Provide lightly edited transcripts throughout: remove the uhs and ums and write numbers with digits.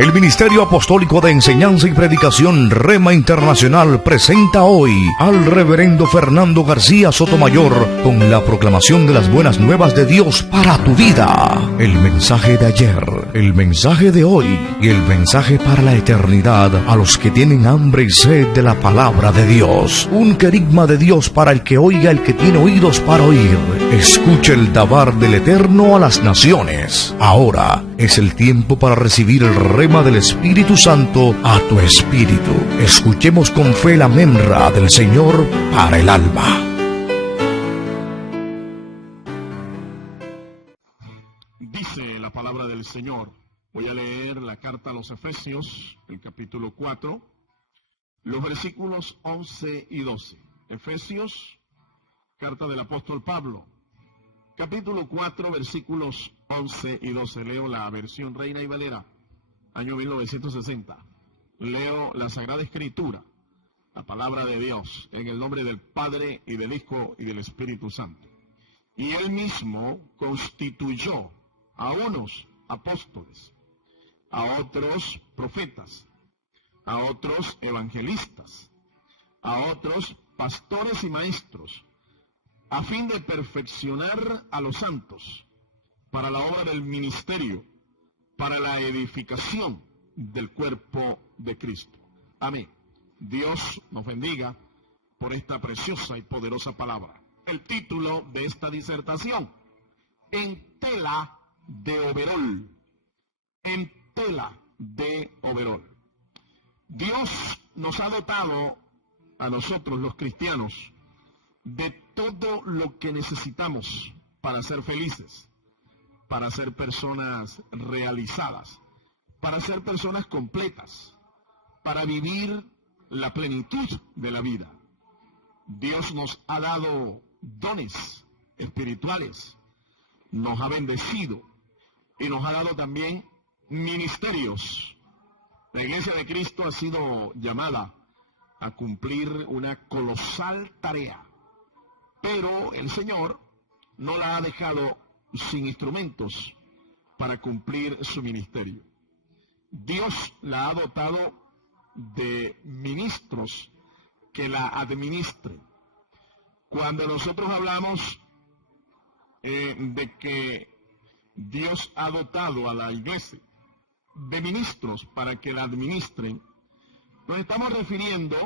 El Ministerio Apostólico de Enseñanza y Predicación Rema Internacional presenta hoy al Reverendo Fernando García Sotomayor con la proclamación de las buenas nuevas de Dios para tu vida. El mensaje de ayer, el mensaje de hoy y el mensaje para la eternidad a los que tienen hambre y sed de la palabra de Dios. Un querigma de Dios para el que oiga, el que tiene oídos para oír. Escuche el dabar del Eterno a las naciones. Ahora es el tiempo para recibir el rema del Espíritu Santo a tu espíritu. Escuchemos con fe la memra del Señor para el alma. Dice la palabra del Señor. Voy a leer la carta a los Efesios, el capítulo 4, los versículos 11 y 12. Efesios, carta del apóstol Pablo, capítulo 4, versículos 11 y 12. Leo la versión Reina y Valera, año 1960. Leo la Sagrada Escritura, la palabra de Dios, en el nombre del Padre y del Hijo y del Espíritu Santo. Y Él mismo constituyó a unos apóstoles, a otros profetas, a otros evangelistas, a otros pastores y maestros, a fin de perfeccionar a los santos para la obra del ministerio, para la edificación del cuerpo de Cristo. Amén. Dios nos bendiga por esta preciosa y poderosa palabra. El título de esta disertación: en tela de overol. En tela de overol. Dios nos ha dotado a nosotros los cristianos de todo lo que necesitamos para ser felices, para ser personas realizadas, para ser personas completas, para vivir la plenitud de la vida. Dios nos ha dado dones espirituales, nos ha bendecido y nos ha dado también ministerios. La Iglesia de Cristo ha sido llamada a cumplir una colosal tarea, pero el Señor no la ha dejado sin instrumentos para cumplir su ministerio. Dios la ha dotado de ministros que la administren. Cuando nosotros hablamos de que Dios ha dotado a la iglesia de ministros para que la administren, nos estamos refiriendo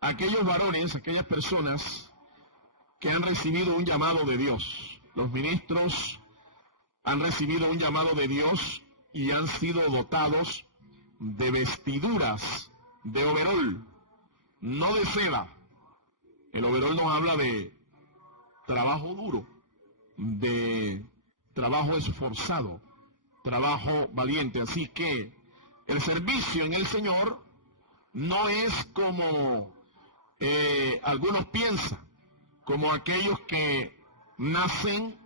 a aquellos varones, a aquellas personas que han recibido un llamado de Dios. Los ministros han recibido un llamado de Dios y han sido dotados de vestiduras de overol, no de seda. El overol nos habla de trabajo duro, de trabajo esforzado, trabajo valiente. Así que el servicio en el Señor no es como algunos piensan, como aquellos que nacen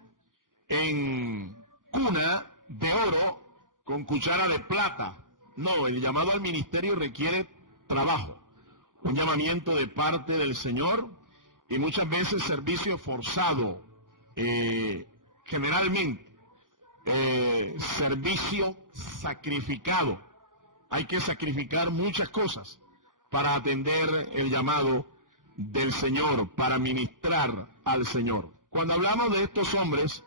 en cuna de oro con cuchara de plata. No, el llamado al ministerio requiere trabajo, un llamamiento de parte del Señor y muchas veces servicio forzado, generalmente servicio sacrificado. Hay que sacrificar muchas cosas para atender el llamado del Señor, para ministrar al Señor. Cuando hablamos de estos hombres,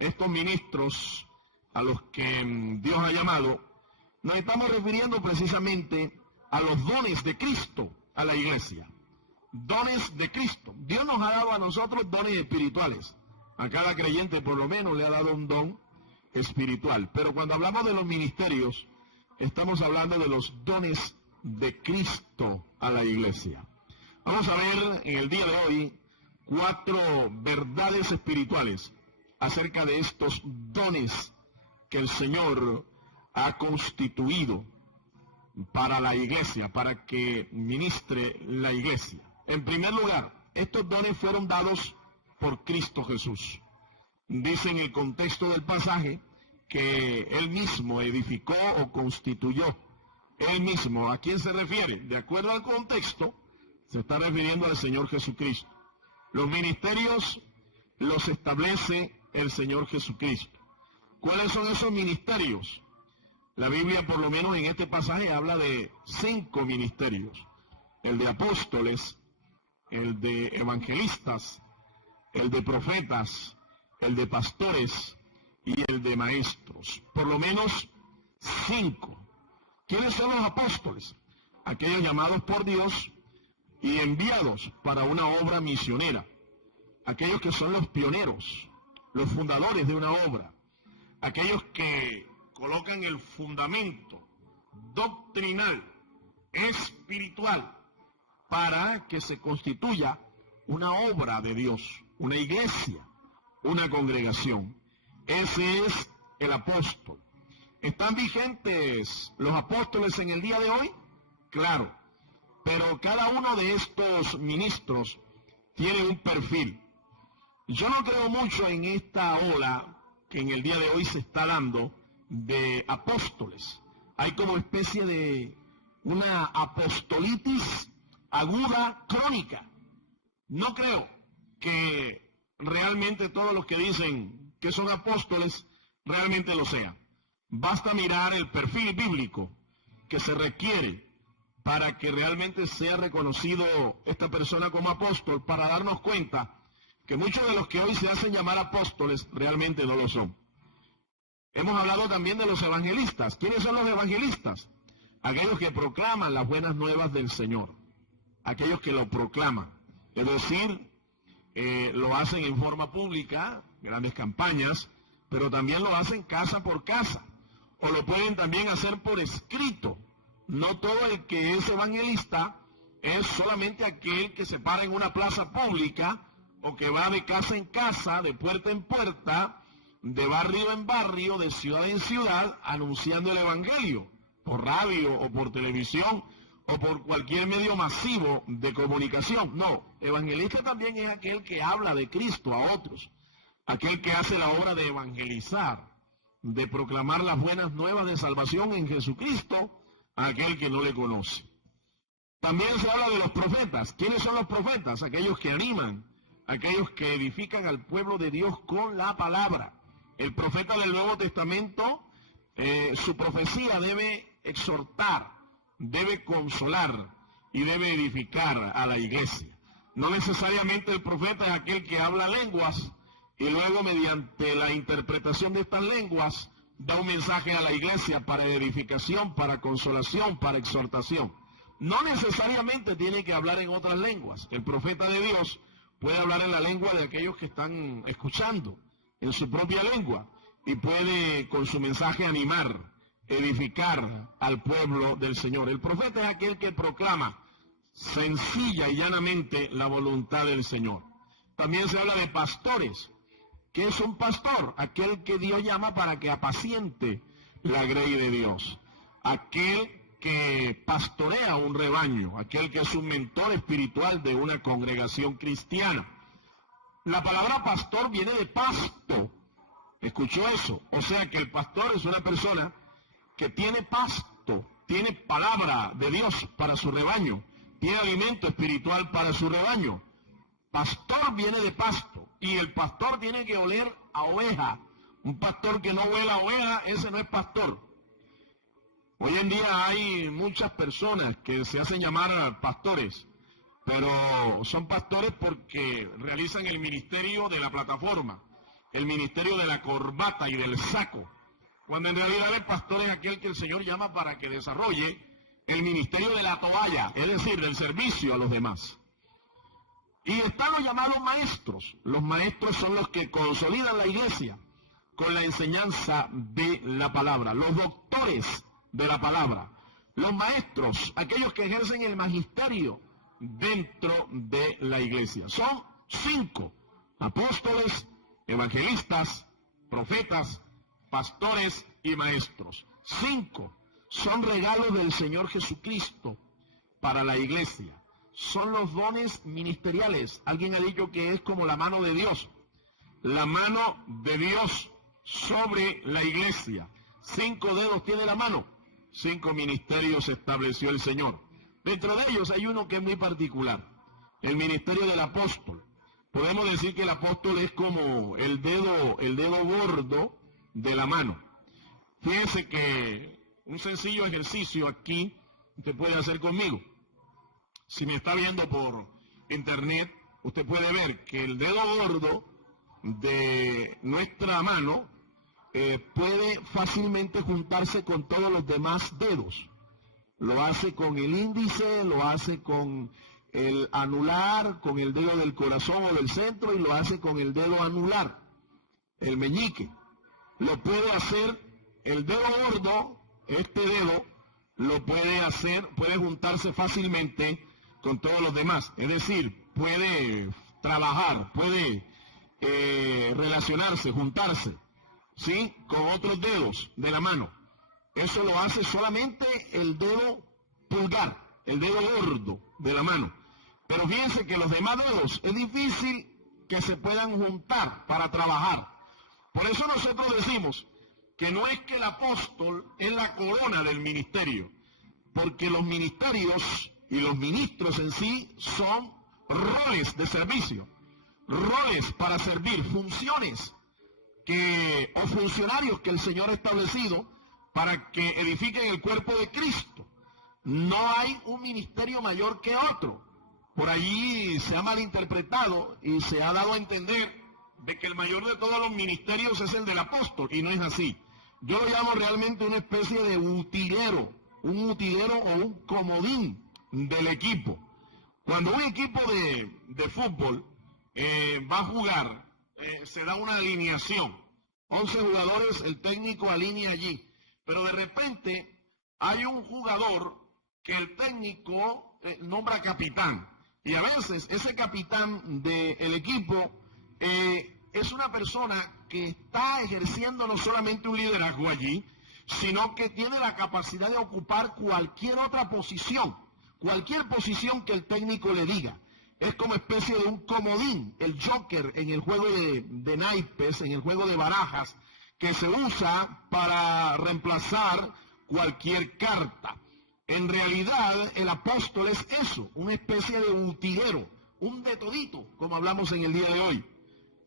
estos ministros a los que Dios ha llamado, nos estamos refiriendo precisamente a los dones de Cristo a la iglesia. Dones de Cristo. Dios nos ha dado a nosotros dones espirituales. A cada creyente por lo menos le ha dado un don espiritual. Pero cuando hablamos de los ministerios, estamos hablando de los dones de Cristo a la iglesia. Vamos a ver en el día de hoy 4 verdades espirituales acerca de estos dones que el Señor ha constituido para la iglesia, para que ministre la iglesia. En primer lugar, estos dones fueron dados por Cristo Jesús. Dice en el contexto del pasaje que Él mismo edificó o constituyó. Él mismo, ¿a quién se refiere? De acuerdo al contexto, se está refiriendo al Señor Jesucristo. Los ministerios los establece el Señor Jesucristo. ¿Cuáles son esos ministerios? La Biblia, por lo menos en este pasaje, habla de 5 ministerios: el de apóstoles, el de evangelistas, el de profetas, el de pastores y el de maestros. Por lo menos 5. ¿Quiénes son los apóstoles? Aquellos llamados por Dios y enviados para una obra misionera. Aquellos que son los pioneros, los fundadores de una obra. Aquellos que colocan el fundamento doctrinal, espiritual, para que se constituya una obra de Dios, una iglesia, una congregación. Ese es el apóstol. ¿Están vigentes los apóstoles en el día de hoy? Claro, pero cada uno de estos ministros tiene un perfil. Yo no creo mucho en esta ola que en el día de hoy se está dando de apóstoles. Hay como especie de una apostolitis aguda crónica. No creo que realmente todos los que dicen que son apóstoles realmente lo sean. Basta mirar el perfil bíblico que se requiere para que realmente sea reconocido esta persona como apóstol, para darnos cuenta que muchos de los que hoy se hacen llamar apóstoles realmente no lo son. Hemos hablado también de los evangelistas. ¿Quiénes son los evangelistas? Aquellos que proclaman las buenas nuevas del Señor. Aquellos que lo proclaman. Es decir, lo hacen en forma pública, grandes campañas, pero también lo hacen casa por casa. O lo pueden también hacer por escrito. No todo el que es evangelista es solamente aquel que se para en una plaza pública o que va de casa en casa, de puerta en puerta, de barrio en barrio, de ciudad en ciudad, anunciando el evangelio, por radio o por televisión o por cualquier medio masivo de comunicación. No, evangelista también es aquel que habla de Cristo a otros, aquel que hace la obra de evangelizar, de proclamar las buenas nuevas de salvación en Jesucristo a aquel que no le conoce. También se habla de los profetas. ¿Quiénes son los profetas? Aquellos que animan, aquellos que edifican al pueblo de Dios con la palabra. El profeta del Nuevo Testamento, su profecía debe exhortar, debe consolar y debe edificar a la iglesia. No necesariamente el profeta es aquel que habla lenguas y luego mediante la interpretación de estas lenguas da un mensaje a la iglesia para edificación, para consolación, para exhortación. No necesariamente tiene que hablar en otras lenguas. El profeta de Dios puede hablar en la lengua de aquellos que están escuchando, en su propia lengua, y puede con su mensaje animar, edificar al pueblo del Señor. El profeta es aquel que proclama sencilla y llanamente la voluntad del Señor. También se habla de pastores. ¿Qué es un pastor? Aquel que Dios llama para que apaciente la grey de Dios. Aquel que pastorea un rebaño, aquel que es un mentor espiritual de una congregación cristiana. La palabra pastor viene de pasto. ¿Escuchó eso? O sea que el pastor es una persona que tiene pasto, tiene palabra de Dios para su rebaño, tiene alimento espiritual para su rebaño. Pastor viene de pasto y el pastor tiene que oler a oveja. Un pastor que no huele a oveja, ese no es pastor. Hoy en día hay muchas personas que se hacen llamar pastores, pero son pastores porque realizan el ministerio de la plataforma, el ministerio de la corbata y del saco, cuando en realidad el pastor es aquel que el Señor llama para que desarrolle el ministerio de la toalla, es decir, del servicio a los demás. Y están los llamados maestros. Los maestros son los que consolidan la iglesia con la enseñanza de la palabra, los doctores de la palabra, los maestros, aquellos que ejercen el magisterio dentro de la iglesia. Son 5: apóstoles, evangelistas, profetas, pastores y maestros. 5 son regalos del Señor Jesucristo para la iglesia. Son los dones ministeriales. Alguien ha dicho que es como la mano de Dios. La mano de Dios sobre la iglesia. 5 dedos tiene la mano. 5 ministerios estableció el Señor. Dentro de ellos hay uno que es muy particular. El ministerio del apóstol. Podemos decir que el apóstol es como el dedo gordo de la mano. Fíjense que un sencillo ejercicio aquí usted puede hacer conmigo. Si me está viendo por internet, usted puede ver que el dedo gordo de nuestra mano puede fácilmente juntarse con todos los demás dedos. Lo hace con el índice, lo hace con el anular, con el dedo del corazón o del centro, y lo hace con el dedo anular, el meñique. Lo puede hacer el dedo gordo, este dedo, lo puede hacer, puede juntarse fácilmente con todos los demás. Es decir, puede trabajar, puede relacionarse, juntarse, ¿sí?, con otros dedos de la mano. Eso lo hace solamente el dedo pulgar, el dedo gordo de la mano. Pero fíjense que los demás dedos es difícil que se puedan juntar para trabajar. Por eso nosotros decimos que no es que el apóstol es la corona del ministerio, porque los ministerios y los ministros en sí son roles de servicio, roles para servir, funciones o funcionarios que el Señor ha establecido para que edifiquen el cuerpo de Cristo. No hay un ministerio mayor que otro. Por allí se ha malinterpretado y se ha dado a entender de que el mayor de todos los ministerios es el del apóstol, y no es así. Yo lo llamo realmente una especie de utilero, un utilero o un comodín del equipo. Cuando un equipo de fútbol va a jugar, se da una alineación. 11 jugadores, el técnico alinea allí. Pero de repente hay un jugador que el técnico nombra capitán. Y a veces ese capitán del equipo es una persona que está ejerciendo no solamente un liderazgo allí, sino que tiene la capacidad de ocupar cualquier otra posición, cualquier posición que el técnico le diga. Es como especie de un comodín, el joker en el juego de naipes, en el juego de barajas, que se usa para reemplazar cualquier carta. En realidad, el apóstol es eso, una especie de utilero, un de todito, como hablamos en el día de hoy.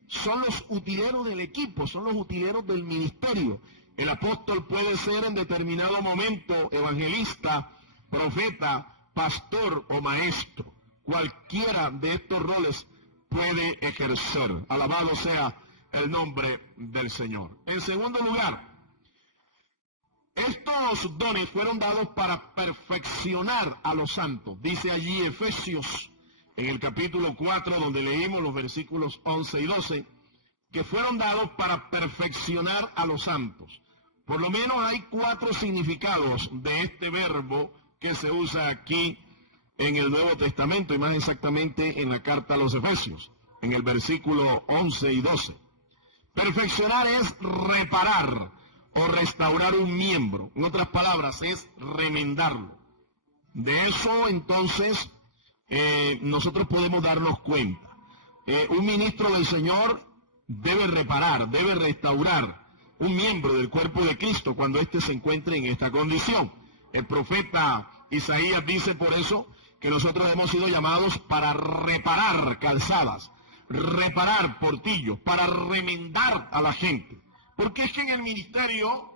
Son los utileros del equipo, son los utileros del ministerio. El apóstol puede ser en determinado momento evangelista, profeta, pastor o maestro. Cualquiera de estos roles puede ejercer. Alabado sea el nombre del Señor. En segundo lugar, estos dones fueron dados para perfeccionar a los santos. Dice allí Efesios, en el capítulo 4, donde leímos los versículos 11 y 12, que fueron dados para perfeccionar a los santos. Por lo menos hay 4 significados de este verbo que se usa aquí en el Nuevo Testamento, y más exactamente en la carta a los Efesios, en el versículo 11 y 12. Perfeccionar es reparar o restaurar un miembro. En otras palabras, es remendarlo. De eso, entonces, nosotros podemos darnos cuenta. Un ministro del Señor debe reparar, debe restaurar un miembro del cuerpo de Cristo cuando éste se encuentre en esta condición. El profeta Isaías dice por eso que nosotros hemos sido llamados para reparar calzadas, reparar portillos, para remendar a la gente. Porque es que en el ministerio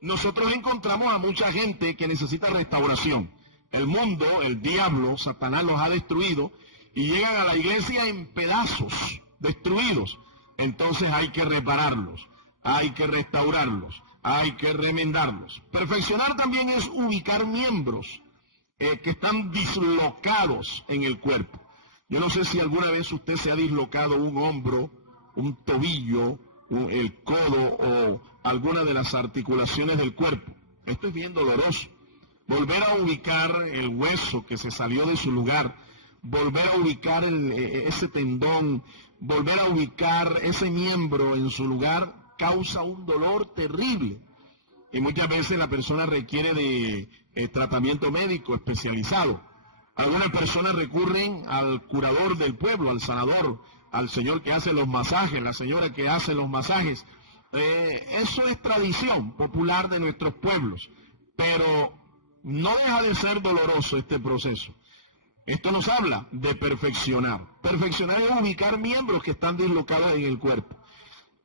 nosotros encontramos a mucha gente que necesita restauración. El mundo, el diablo, Satanás los ha destruido y llegan a la iglesia en pedazos, destruidos. Entonces hay que repararlos, hay que restaurarlos, hay que remendarlos. Perfeccionar también es ubicar miembros que están dislocados en el cuerpo. Yo no sé si alguna vez usted se ha dislocado un hombro, un tobillo, el codo o alguna de las articulaciones del cuerpo. Esto es bien doloroso. Volver a ubicar el hueso que se salió de su lugar, volver a ubicar ese tendón, volver a ubicar ese miembro en su lugar, causa un dolor terrible. Y muchas veces la persona requiere de tratamiento médico especializado. Algunas personas recurren al curador del pueblo, al sanador, al señor que hace los masajes, la señora que hace los masajes. Eso es tradición popular de nuestros pueblos, pero no deja de ser doloroso este proceso. Esto nos habla de perfeccionar. Perfeccionar es ubicar miembros que están dislocados en el cuerpo.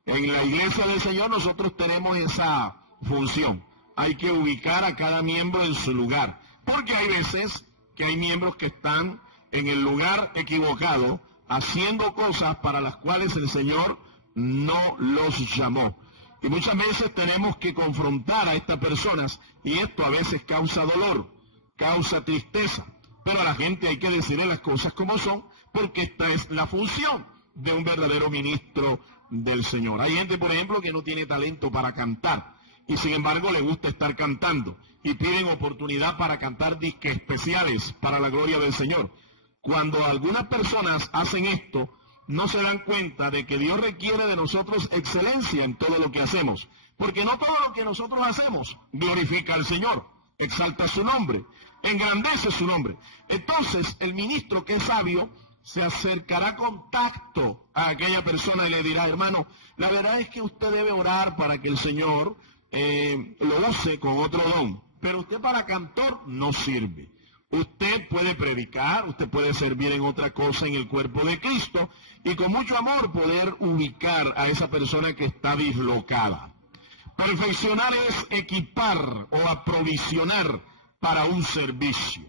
En la iglesia del Señor nosotros tenemos esa función. hay que ubicar a cada miembro en su lugar, porque hay veces que hay miembros que están en el lugar equivocado, haciendo cosas para las cuales el Señor no los llamó. Y muchas veces tenemos que confrontar a estas personas, y esto a veces causa dolor, causa tristeza, pero a la gente hay que decirle las cosas como son, porque esta es la función de un verdadero ministro del Señor. Hay gente, por ejemplo, que no tiene talento para cantar, y sin embargo le gusta estar cantando, y piden oportunidad para cantar disques especiales para la gloria del Señor. Cuando algunas personas hacen esto, no se dan cuenta de que Dios requiere de nosotros excelencia en todo lo que hacemos, porque no todo lo que nosotros hacemos glorifica al Señor, exalta su nombre, engrandece su nombre. Entonces el ministro que es sabio se acercará con tacto a aquella persona y le dirá: hermano, la verdad es que usted debe orar para que el Señor lo use con otro don, pero usted para cantor no sirve. Usted puede predicar, usted puede servir en otra cosa en el cuerpo de Cristo, y con mucho amor poder ubicar a esa persona que está dislocada. Perfeccionar es equipar o aprovisionar para un servicio.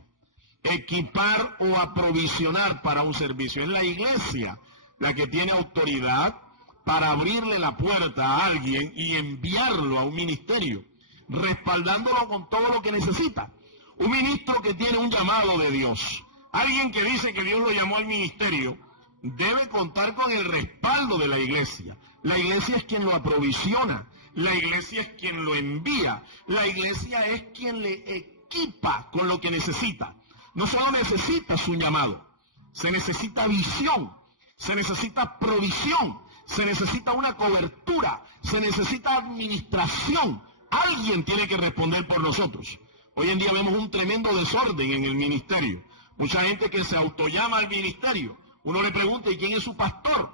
Equipar o aprovisionar para un servicio. Es la iglesia la que tiene autoridad para abrirle la puerta a alguien y enviarlo a un ministerio, respaldándolo con todo lo que necesita. Un ministro que tiene un llamado de Dios, alguien que dice que Dios lo llamó al ministerio, debe contar con el respaldo de la iglesia. La iglesia es quien lo aprovisiona, la iglesia es quien lo envía, la iglesia es quien le equipa con lo que necesita. No solo necesita su llamado, se necesita visión, se necesita provisión, se necesita una cobertura, se necesita administración. Alguien tiene que responder por nosotros. Hoy en día vemos un tremendo desorden en el ministerio. Mucha gente que se autollama al ministerio. Uno le pregunta: ¿y quién es su pastor?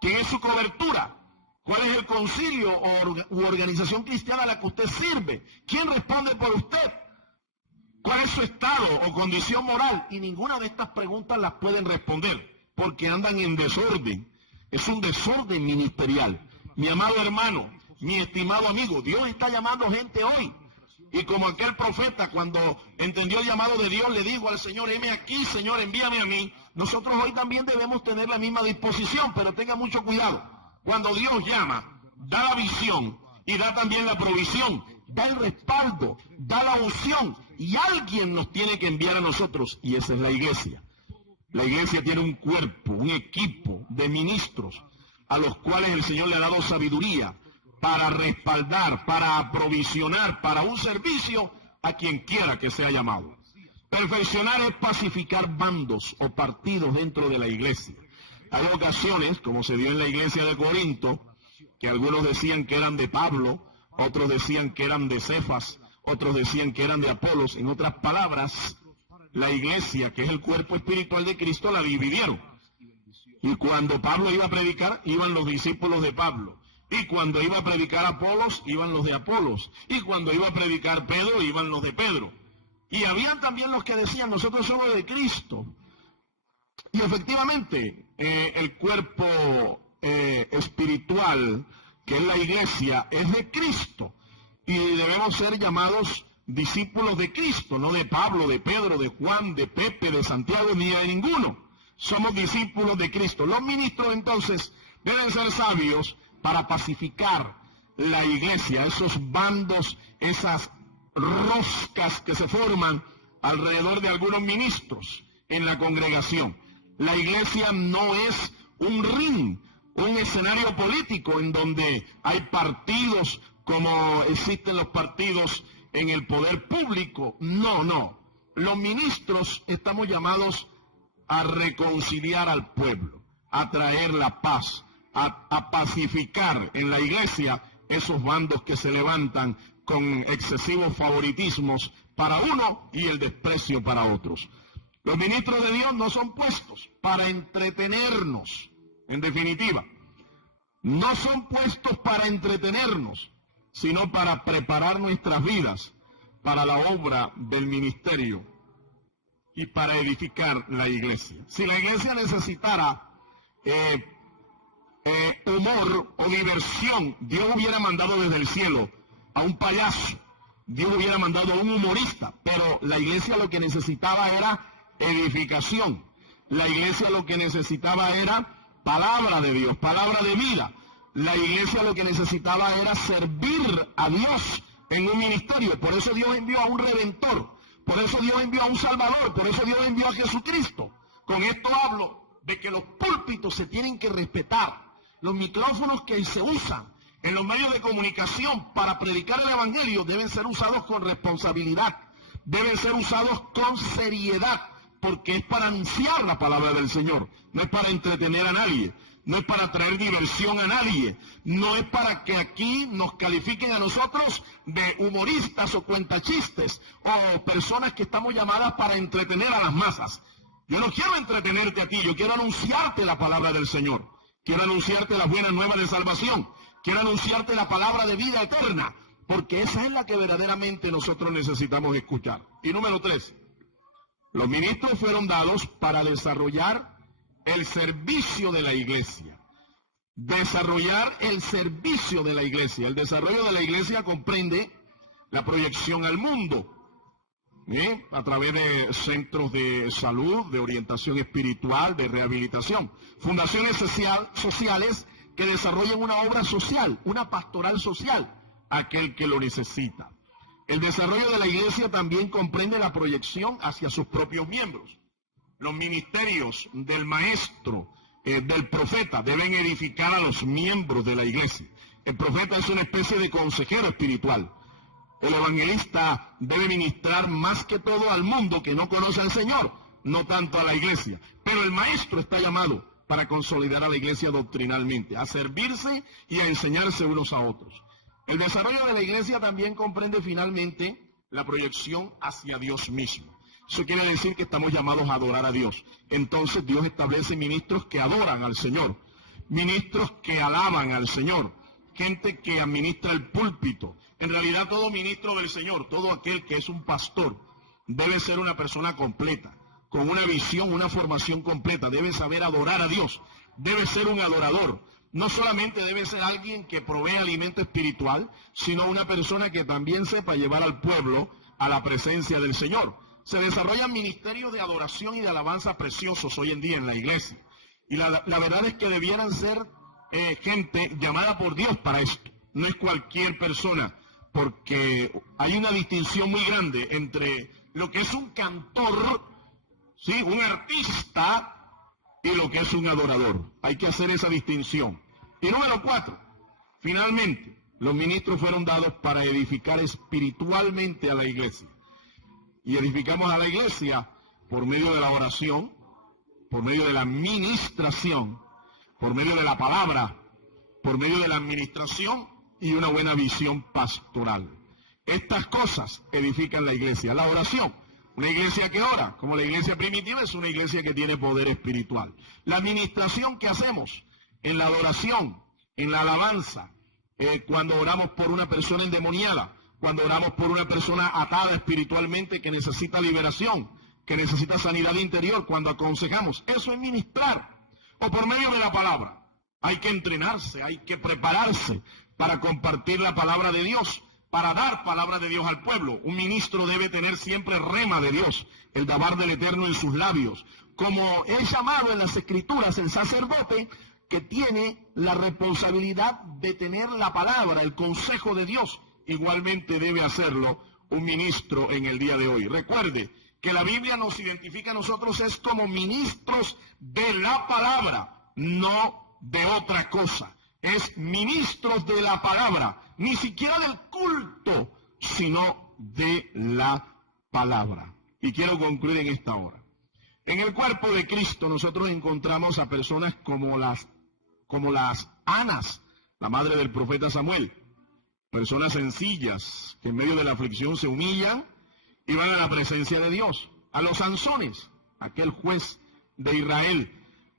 ¿Quién es su cobertura? ¿Cuál es el concilio u organización cristiana a la que usted sirve? ¿Quién responde por usted? ¿Cuál es su estado o condición moral? Y ninguna de estas preguntas las pueden responder, porque andan en desorden. Es un desorden ministerial. Mi amado hermano, mi estimado amigo, Dios está llamando gente hoy. Y como aquel profeta, cuando entendió el llamado de Dios, le dijo al Señor: heme aquí, Señor, envíame a mí. Nosotros hoy también debemos tener la misma disposición, pero tenga mucho cuidado. Cuando Dios llama, da la visión y da también la provisión, da el respaldo, da la unción, y alguien nos tiene que enviar a nosotros, y esa es la iglesia. La iglesia tiene un cuerpo, un equipo de ministros a los cuales el Señor le ha dado sabiduría para respaldar, para aprovisionar, para un servicio a quien quiera que sea llamado. Perfeccionar es pacificar bandos o partidos dentro de la iglesia. Hay ocasiones, como se dio en la iglesia de Corinto, que algunos decían que eran de Pablo, otros decían que eran de Cefas, otros decían que eran de Apolos. En otras palabras, la iglesia, que es el cuerpo espiritual de Cristo, la dividieron. Y cuando Pablo iba a predicar, iban los discípulos de Pablo. Y cuando iba a predicar Apolos, iban los de Apolos. Y cuando iba a predicar Pedro, iban los de Pedro. Y habían también los que decían: nosotros somos de Cristo. Y efectivamente, el cuerpo espiritual, que es la iglesia, es de Cristo. Y debemos ser llamados discípulos de Cristo, no de Pablo, de Pedro, de Juan, de Pepe, de Santiago, ni de ninguno. Somos discípulos de Cristo. Los ministros, entonces, deben ser sabios para pacificar la iglesia, esos bandos, esas roscas que se forman alrededor de algunos ministros en la congregación. La iglesia no es un ring, un escenario político en donde hay partidos como existen los partidos en el poder público. No, no. Los ministros estamos llamados a reconciliar al pueblo, a traer la paz, a pacificar en la iglesia esos bandos que se levantan con excesivos favoritismos para uno y el desprecio para otros. Los ministros de Dios no son puestos para entretenernos, en definitiva. No son puestos para entretenernos, sino para preparar nuestras vidas para la obra del ministerio y para edificar la iglesia. Si la iglesia necesitara humor o diversión, Dios hubiera mandado desde el cielo a un payaso Dios hubiera mandado a un humorista, pero la iglesia lo que necesitaba era edificación. La iglesia lo que necesitaba era palabra de Dios, palabra de vida. La iglesia lo que necesitaba era servir a Dios en un ministerio. Por eso Dios envió a un redentor, por eso Dios envió a un salvador, por eso Dios envió a Jesucristo. Con esto hablo de que los púlpitos se tienen que respetar. Los micrófonos que se usan en los medios de comunicación para predicar el evangelio deben ser usados con responsabilidad, deben ser usados con seriedad, porque es para anunciar la palabra del Señor, no es para entretener a nadie, no es para traer diversión a nadie, no es para que aquí nos califiquen a nosotros de humoristas o cuentachistes o personas que estamos llamadas para entretener a las masas. Yo no quiero entretenerte a ti, yo quiero anunciarte la palabra del Señor, quiero anunciarte las buenas nuevas de salvación, quiero anunciarte la palabra de vida eterna, porque esa es la que verdaderamente nosotros necesitamos escuchar. Y número 3, los ministros fueron dados para desarrollar el servicio de la iglesia. Desarrollar el servicio de la iglesia. El desarrollo de la iglesia comprende la proyección al mundo, a través de centros de salud, de orientación espiritual, de rehabilitación. Fundaciones sociales que desarrollan una obra social, una pastoral social, aquel que lo necesita. El desarrollo de la iglesia también comprende la proyección hacia sus propios miembros. Los ministerios del maestro, del profeta, deben edificar a los miembros de la iglesia. El profeta es una especie de consejero espiritual. El evangelista debe ministrar más que todo al mundo que no conoce al Señor, no tanto a la iglesia. Pero el maestro está llamado para consolidar a la iglesia doctrinalmente, a servirse y a enseñarse unos a otros. El desarrollo de la iglesia también comprende finalmente la proyección hacia Dios mismo. Eso quiere decir que estamos llamados a adorar a Dios. Entonces Dios establece ministros que adoran al Señor, ministros que alaban al Señor, gente que administra el púlpito. En realidad todo ministro del Señor, todo aquel que es un pastor, debe ser una persona completa, con una visión, una formación completa, debe saber adorar a Dios, debe ser un adorador. No solamente debe ser alguien que provee alimento espiritual, sino una persona que también sepa llevar al pueblo a la presencia del Señor. Se desarrollan ministerios de adoración y de alabanza preciosos hoy en día en la iglesia. Y la verdad es que debieran ser gente llamada por Dios para esto. No es cualquier persona, porque hay una distinción muy grande entre lo que es un cantor, ¿sí?, un artista, y lo que es un adorador. Hay que hacer esa distinción. Y número 4, finalmente, los ministros fueron dados para edificar espiritualmente a la iglesia. Y edificamos a la iglesia por medio de la oración, por medio de la ministración, por medio de la palabra, por medio de la administración y una buena visión pastoral. Estas cosas edifican la iglesia. La oración, una iglesia que ora, como la iglesia primitiva, es una iglesia que tiene poder espiritual. La administración que hacemos en la adoración, en la alabanza, cuando oramos por una persona endemoniada, cuando oramos por una persona atada espiritualmente que necesita liberación, que necesita sanidad interior, cuando aconsejamos, eso es ministrar. O por medio de la palabra. Hay que entrenarse, hay que prepararse para compartir la palabra de Dios, para dar palabra de Dios al pueblo. Un ministro debe tener siempre rema de Dios, el dabar del Eterno en sus labios. Como es llamado en las Escrituras el sacerdote que tiene la responsabilidad de tener la palabra, el consejo de Dios, igualmente debe hacerlo un ministro en el día de hoy. Recuerde que la Biblia nos identifica a nosotros es como ministros de la palabra, no de otra cosa. Es ministros de la palabra, ni siquiera del culto, sino de la palabra. Y quiero concluir en esta hora. En el cuerpo de Cristo nosotros encontramos a personas como las Anas, la madre del profeta Samuel. Personas sencillas que en medio de la aflicción se humillan y van a la presencia de Dios. A los Sansones, aquel juez de Israel,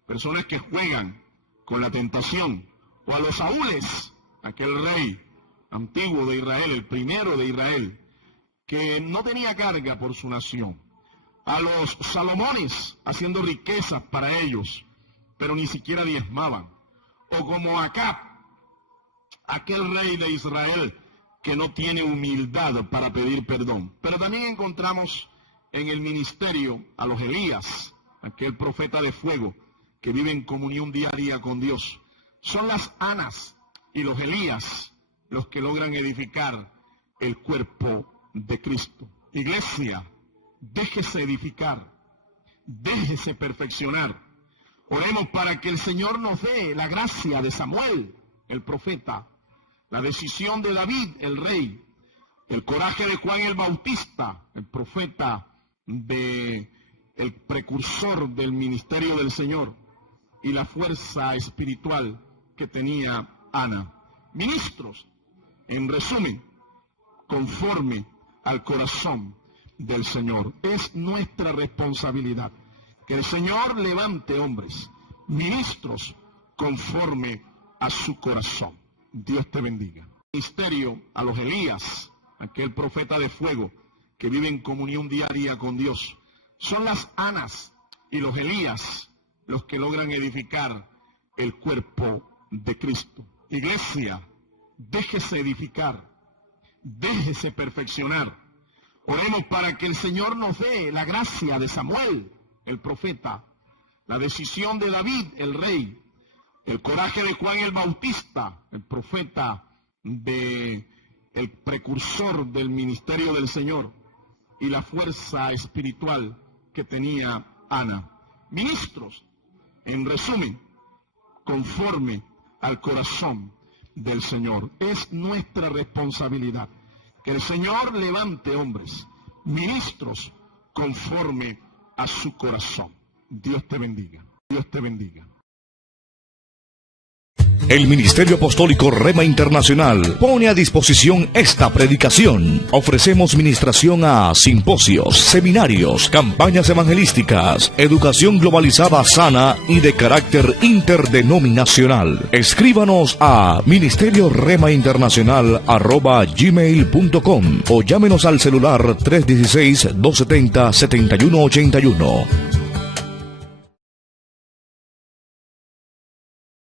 personas que juegan con la tentación. O a los Saúles, aquel rey antiguo de Israel, el primero de Israel, que no tenía carga por su nación. A los Salomones, haciendo riquezas para ellos, pero ni siquiera diezmaban. O como Acab, aquel rey de Israel que no tiene humildad para pedir perdón. Pero también encontramos en el ministerio a los Elías, aquel profeta de fuego que vive en comunión diaria con Dios. Son las Anas y los Elías los que logran edificar el cuerpo de Cristo. Iglesia, déjese edificar, déjese perfeccionar. Oremos para que el Señor nos dé la gracia de Samuel, el profeta, la decisión de David, el rey, el coraje de Juan el Bautista, el profeta, el precursor del ministerio del Señor, y la fuerza espiritual que tenía Ana. Ministros, en resumen, conforme al corazón del Señor. Es nuestra responsabilidad que el Señor levante hombres, ministros, conforme a su corazón. Dios te bendiga. Ministerio a los Elías, aquel profeta de fuego que vive en comunión diaria con Dios. Son las Anas y los Elías los que logran edificar el cuerpo de Cristo. Iglesia, déjese edificar, déjese perfeccionar. Oremos para que el Señor nos dé la gracia de Samuel, el profeta, la decisión de David, el rey, el coraje de Juan el Bautista, el profeta, el precursor del ministerio del Señor, y la fuerza espiritual que tenía Ana. Ministros, en resumen, conforme al corazón del Señor. Es nuestra responsabilidad que el Señor levante hombres, ministros, conforme a su corazón. Dios te bendiga. Dios te bendiga. El Ministerio Apostólico Rema Internacional pone a disposición esta predicación. Ofrecemos ministración a simposios, seminarios, campañas evangelísticas, educación globalizada sana y de carácter interdenominacional. Escríbanos a ministerioremainternacional@gmail.com o llámenos al celular 316-270-7181.